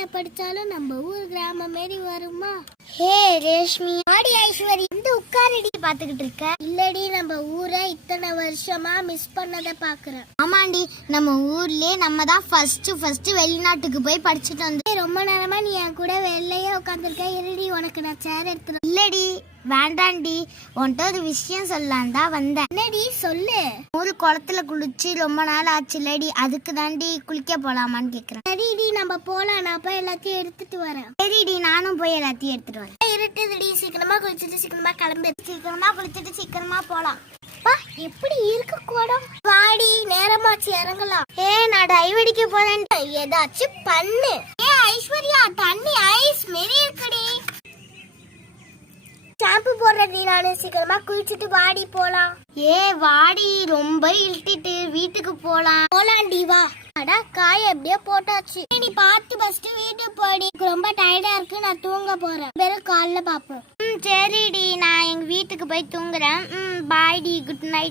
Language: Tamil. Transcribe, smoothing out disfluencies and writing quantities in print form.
காலேஜ்ல படிச்சாலும் நம்ம ஊர் கிராமம் மாரி வருமா? ஹே ரேஷ்மி, ஆடி ஐஸ்வரி வந்து உட்காரடி பாத்துக்கிட்டு இருக்க. இல்லடி, நம்ம ஊரை இத்தனை வருஷமா மிஸ் பண்ணத பாக்குறேன். ஆமாண்டி, நம்ம ஊர்லயே நம்ம தான் ஃபர்ஸ்ட் வெளிநாட்டுக்கு போய் படிச்சுட்டு வந்து ரொம்ப நேரமா நீ என் கூட வெளியே உட்காந்துருக்க. இருடி, உனக்கு நான் சேர் எடுத்துறேன். இல்லடி வேண்டாண்டி, உன்கிட்ட ஒரு விஷயம் சொல்லலாம் தான் வந்தேன். என்னடி சொல்லு. ஒரு குளத்துல குளிச்சு ரொம்ப நாள் ஆச்சு இல்லடி, அதுக்கு தாண்டி குளிக்க போலாமான்னு கேக்குறேன். சரிடி, நம்ம போலாம். நான் போய் எல்லாத்தையும் எடுத்துட்டு வரேன். சரிடி, நானும் போய் எல்லாத்தையும் எடுத்துட்டு வரேன். இருட்டுதுடி, சீக்கிரமா குளிச்சுட்டு சீக்கிரமா கிளம்பு. சீக்கிரமா குளிச்சுட்டு சீக்கிரமா போலாம். எப்படி இருக்கு கூடம்? வாடி, நேரமாச்சு இறங்கலாம். நான் டைவ் அடிக்க போறேன். ஏதாச்சும் பண்ணு. ஐஸ்வர்யா, தண்ணி ஐஸ் மாரி இருக்குடி. ஷாம்பு போடுறடி, நானு சீக்கிரமா குளிச்சுட்டு வாடி போலாம். வாடி, ரொம்ப இழுத்திட்டு வீட்டுக்கு போலாண்டி வா. அடா, காய எப்படியோ போட்டாச்சு. நீ பார்த்து ஃபர்ஸ்ட் வீட்டுக்கு போடி. ரொம்ப டயர்டா இருக்கு, நான் தூங்க போறேன். வெறும் காலைல பாப்போம். சரிடி, நான் எங்க வீட்டுக்கு போய் தூங்குறேன். பாய் டி, குட் நைட்.